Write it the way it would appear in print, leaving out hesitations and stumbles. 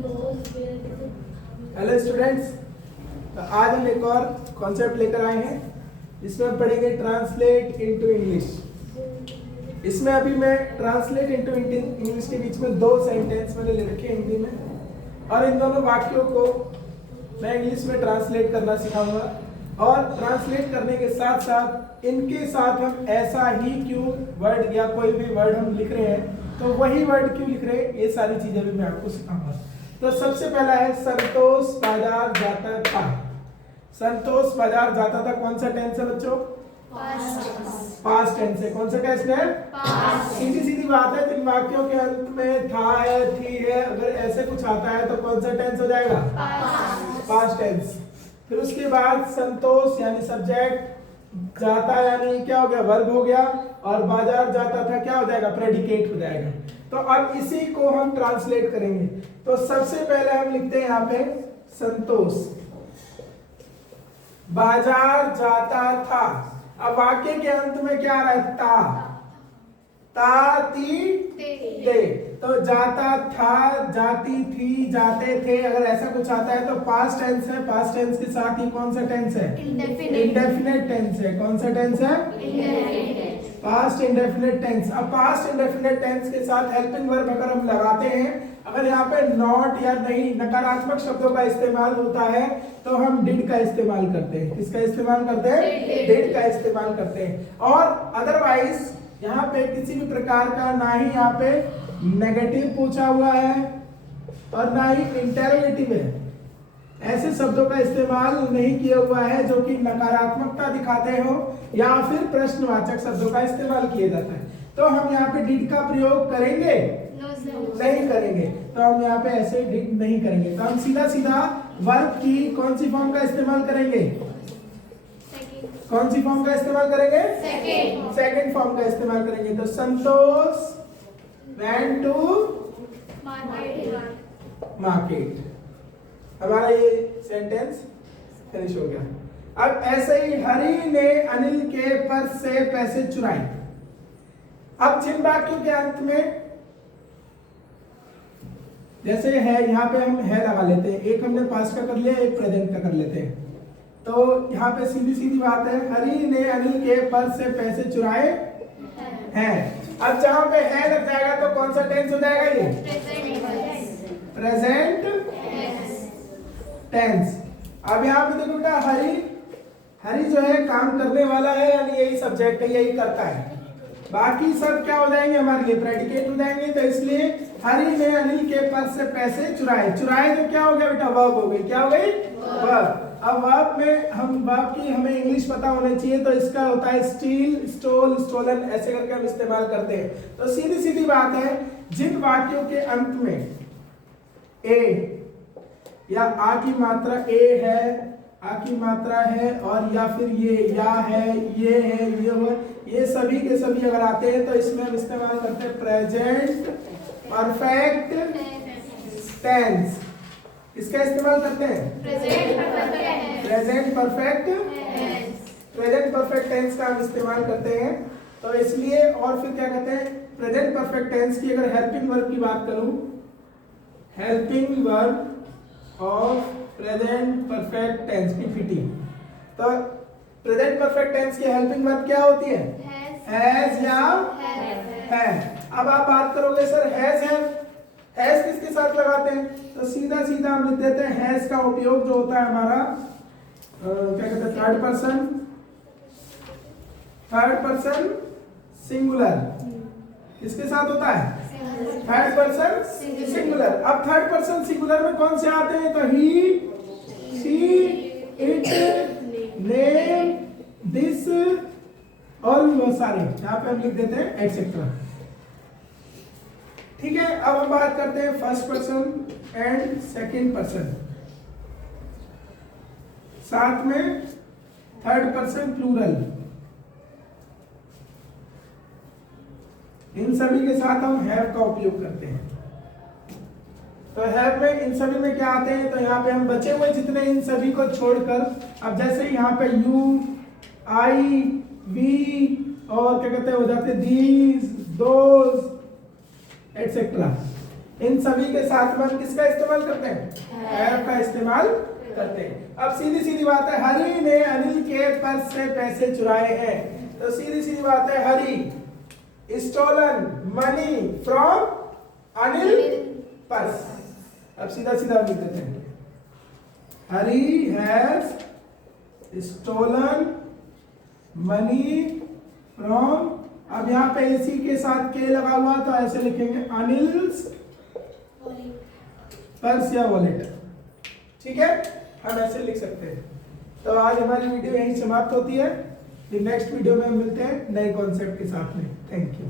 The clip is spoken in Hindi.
हेलो स्टूडेंट्स, तो आज हम एक और कॉन्सेप्ट लेकर आए हैं जिसमें हम पढ़ेंगे ट्रांसलेट इनटू इंग्लिश। इसमें अभी मैं ट्रांसलेट इनटू इंग्लिश के बीच में दो सेंटेंस मैंने ले रखे हैं हिंदी में, और इन दोनों वाक्यों को मैं इंग्लिश में ट्रांसलेट करना सिखाऊंगा। और ट्रांसलेट करने के साथ साथ इनके साथ हम ऐसा ही क्यों वर्ड या कोई भी वर्ड हम लिख रहे हैं तो वही वर्ड क्यों लिख रहे हैं, ये सारी चीजें भी मैं आपको सिखाऊंगा। तो सबसे पहला है संतोष बाजार जाता था। संतोष बाजार जाता था कौन सा टेंस है बच्चों? पास्ट टेंस है। कौन सा टेंस है? सीधी सीधी बात है। जिन वाक्यों के अंत में था है, थी है, अगर ऐसे कुछ आता है तो कौन सा टेंस हो जाएगा? Past tense. फिर उसके बाद संतोष यानी सब्जेक्ट, जाता यानी क्या हो गया? वर्ब हो गया, और बाजार जाता था क्या हो जाएगा? प्रेडिकेट हो जाएगा। तो अब इसी को हम ट्रांसलेट करेंगे। तो सबसे पहले हम लिखते हैं यहाँ पे संतोष बाजार जाता था। अब वाक्य के अंत में क्या आ रहा है? ता ती ते। तो जाता था, जाती थी, जाते थे, अगर ऐसा कुछ आता है तो पास्ट टेंस है। पास्ट टेंस के साथ ही कौन सा टेंस है? इंडेफिनिट टेंस है। कौन सा टेंस है? Past indefinite tense. अब पास्ट इंडेफिनिट टेंस के साथ हेल्पिंग वर्ब अगर हम लगाते हैं, अगर यहाँ पे नॉट या नहीं नकारात्मक शब्दों का इस्तेमाल होता है तो हम डिड का इस्तेमाल करते हैं। किसका इस्तेमाल करते हैं? डिड का इस्तेमाल करते हैं। और अदरवाइज यहाँ पे किसी भी प्रकार का ना ही यहाँ पे नेगेटिव पूछा हुआ है और ना ही इंटेरोगेटिव है, ऐसे शब्दों का इस्तेमाल नहीं किया हुआ है जो कि नकारात्मकता दिखाते हो या फिर प्रश्नवाचक शब्दों का इस्तेमाल किया जाता है। तो हम यहाँ पे डिड का प्रयोग करेंगे? नहीं करेंगे। तो हम यहाँ पे ऐसे डिड नहीं करेंगे। तो हम सीधा सीधा वर्ब की कौन सी फॉर्म का इस्तेमाल करेंगे? कौन सी फॉर्म का इस्तेमाल करेंगे? सेकंड फॉर्म का इस्तेमाल करेंगे। तो संतोष went to market। हमारा ये सेंटेंस फिनिश हो गया। अब ऐसे ही हरि ने अनिल के पर्स से पैसे चुराए। अब जिन वाक्यों के अंत में जैसे है, यहाँ पे हम है लगा लेते हैं। एक हमने पास्ट का कर लिया, एक प्रेजेंट का कर लेते हैं। तो यहाँ पे सीधी सीधी बात है, हरि ने अनिल के पर्स से पैसे चुराए हैं। अब जहां पे है लग जाएगा तो कौन सा टेंस हो जाएगा? ये प्रेजेंट टेंस। अब यहाँ पे देखो बेटा, हरि जो है काम करने वाला है, यानी यही सब्जेक्ट है, यही करता है। बाकी सब क्या हो जाएंगे? हमारे लिए प्रेडिकेट हो जाएंगे। तो इसलिए हरि ने अनिल के पर्स से पैसे चुराए। चुराए तो क्या हो गया बेटा? वर्ब हो गई। क्या हो गई? वर्ब। अब वर्ब में हम वर्ब की हमें इंग्लिश पता होनी चाहिए, तो इसका होता है स्टील, स्टोल, स्टोलन, ऐसे करके हम इस्तेमाल करते हैं। तो सीधी सीधी बात है, जिन वाक्यों के अंत में ए या आ की मात्रा ए है, आ की मात्रा है, और या फिर ये या है, ये है, ये हो, ये सभी के सभी अगर आते हैं तो इसमें हम इस्तेमाल करते हैं प्रेजेंट परफेक्ट टेंस। इसका इस्तेमाल करते हैं प्रेजेंट परफेक्ट टेंस का हम इस्तेमाल करते हैं। तो इसलिए, और फिर क्या कहते हैं? प्रेजेंट परफेक्ट टेंस की अगर हेल्पिंग वर्ब की बात करूं, helping verb of present perfect tense PPT. तो प्रेजेंट परफेक्ट टेंस की हेल्पिंग वर्ब क्या होती है? हैज या है। अब आप बात करोगे सर हैज है, हैज किसके साथ लगाते हैं? तो सीधा सीधा हम लिख देते हैं हैज का उपयोग जो होता है हमारा क्या कहते हैं? Third person singular. किसके साथ होता है? Third person singular. अब थर्ड पर्सन सिंगुलर में कौन से आते हैं? तो ही, शी, इट, नेम, दिस, और भी बहुत सारे यहाँ पे हम लिख देते हैं एटसेट्रा। ठीक है। अब हम बात करते हैं first person and second person, साथ में थर्ड पर्सन प्लूरल। इन सभी के साथ हम हैव का उपयोग करते हैं। तो हैव में इन सभी में क्या आते हैं? तो यहाँ पे हम बचे हुए जितने इन सभी को छोड़कर, अब जैसे यहाँ पे यू, आई, वी और क्या कहते हैं हो जाते दीज, दोज, एटसेट्रा। इन सभी के साथ में हम किसका इस्तेमाल करते हैं? हैव का इस्तेमाल करते हैं। अब सीधी सीधी बात है, हरी ने अनिल के पर्स से पैसे चुराए हैं, तो सीधी सीधी बात है, Hari stolen money from Anil purse. अब सीधा सीधा लिख देते हैं, Hari has stolen money from, अब यहाँ पे इसी के साथ के लगा हुआ तो ऐसे लिखेंगे अनिल्स पर्स या वॉलेट। ठीक है, हम ऐसे लिख सकते हैं। तो आज हमारी वीडियो यहीं समाप्त होती है। नेक्स्ट वीडियो में हम मिलते हैं नए कॉन्सेप्ट के साथ में। Thank you.